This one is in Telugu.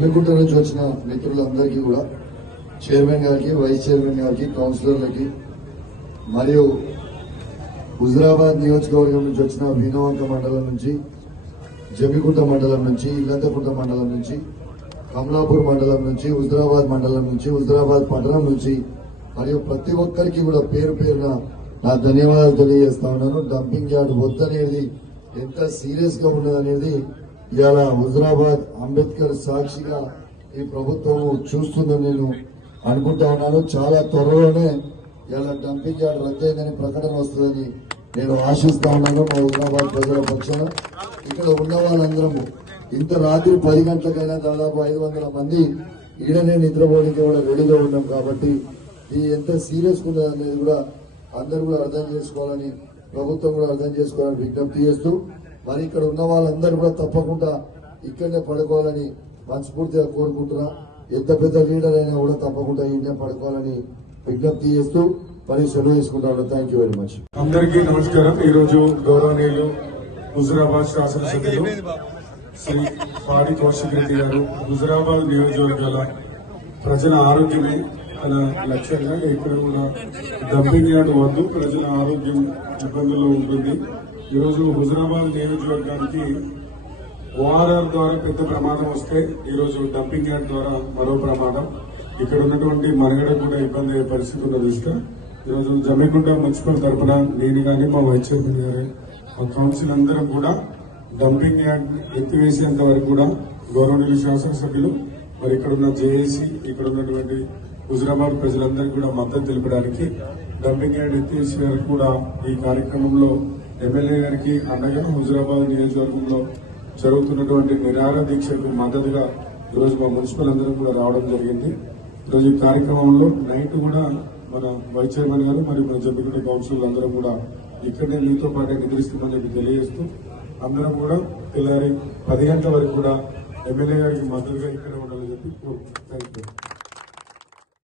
జమ్మికుంట నుంచి వచ్చిన మిత్రులందరికీ కూడా చైర్మన్ గారికి, వైస్ చైర్మన్ గారికి, కౌన్సిలర్లకి మరియు హుజురాబాద్ నియోజకవర్గం నుంచి వచ్చిన వీణవంక మండలం నుంచి, జమ్మికుంట మండలం నుంచి, ఇల్లంతకుంట మండలం నుంచి, కమలాపూర్ మండలం నుంచి, హుజురాబాద్ మండలం నుంచి, హుజురాబాద్ పట్టణం నుంచి మరియు ప్రతి ఒక్కరికి కూడా పేరు పేరున నా ధన్యవాదాలు తెలియజేస్తా ఉన్నాను. డంపింగ్ యార్డ్ వద్దనేది ఎంత సీరియస్ గా ఉన్నదనేది ఇవాళ హుజురాబాద్ అంబేద్కర్ సాక్షిగా ఈ ప్రభుత్వం చూస్తుందని నేను అనుకుంటా ఉన్నాను. చాలా త్వరలోనే ఇలా డంపింగ్ యార్డ్ రద్దయిందని ప్రకటన వస్తుందని నేను ఆశిస్తా ఉన్నాను. మా హుజురాబాద్ ప్రజల పక్షాన ఇక్కడ ఉన్న వాళ్ళందరము ఇంత రాత్రి 10 గంటలకైనా దాదాపు 500 మంది ఈడనే నిద్రపోవడానికి కూడా రెడీగా ఉన్నాం. కాబట్టి ఇది ఎంత సీరియస్ ఉన్నదనేది కూడా అందరూ కూడా అర్థం చేసుకోవాలని, ప్రభుత్వం కూడా అర్థం చేసుకోవాలని విజ్ఞప్తి చేస్తూ, మరి ఇక్కడ ఉన్న వాళ్ళందరూ కూడా తప్పకుండా ఇక్కడనే పడుకోవాలని మనస్ఫూర్తిగా కోరుకుంటున్నా. ఎంత పెద్ద లీడర్ అయినా కూడా తప్పకుండా ఇక్కడనే పడుకోవాలని విజ్ఞప్తి చేస్తూ మరి సెలవు తీసుకుంటాను. Thank you very much. అందరికీ నమస్కారం. ఈ రోజు గౌరవనీయులు హుజురాబాద్ శాసనసభ్యులు శ్రీ పాడి కౌశిక్ రెడ్డి గారు హుజురాబాద్ నియోజకవర్గాల ప్రజల ఆరోగ్యమే అనే లక్ష్యంగా ఇక్కడ కూడా డంపింగ్ యార్డ్ వద్దు, ప్రజల ఆరోగ్యం ఇబ్బందుల్లో ఉంటుంది. ఈరోజు హుజురాబాద్ నియోజకవర్గానికి ఓఆర్ఆర్ ద్వారా పెద్ద ప్రమాదం వస్తే ఈరోజు డంపింగ్ యార్డ్ ద్వారా మరో ప్రమాదం. ఇక్కడ ఉన్నటువంటి మనుగడ కూడా ఇబ్బంది అయ్యే పరిస్థితి ఉన్న దృష్ట్యా ఈరోజు జమ్మికుంట మున్సిపల్ తరఫున నేను కానీ మా వైస్ చైర్మన్ గారు, మా కౌన్సిల్ అందరం కూడా డంపింగ్ యార్డ్ ఎత్తివేసేంత వరకు కూడా గౌరవనీయులు శాసనసభ్యులు మరి ఇక్కడ ఉన్న జేఏసీ, ఇక్కడ ఉన్నటువంటి హుజురాబాద్ ప్రజలందరికీ కూడా మద్దతు తెలపడానికి డంపింగ్ యార్డ్ ఎత్తివేసే వరకు కూడా ఈ కార్యక్రమంలో ఎమ్మెల్యే గారికి అండగా హుజురాబాద్ నియోజకవర్గంలో జరుగుతున్నటువంటి నిరాహార దీక్షకు మద్దతుగా ఈరోజు మా మున్సిపల్ అందరం కూడా రావడం జరిగింది. ఈరోజు ఈ కార్యక్రమంలో నైట్ కూడా మన వైస్ చైర్మన్ గారు మరియు మన జమ్మికుంట కౌన్సిల్ అందరం కూడా ఇక్కడనే మీతో పాటు నిద్రిస్తామని చెప్పి తెలియజేస్తూ అందరం కూడా తెల్లారి 10 గంటల వరకు కూడా ఎమ్మెల్యే గారికి మద్దతుగా ఇక్కడ ఉండాలని చెప్పి కోరుకుంటున్నాను. Thank you.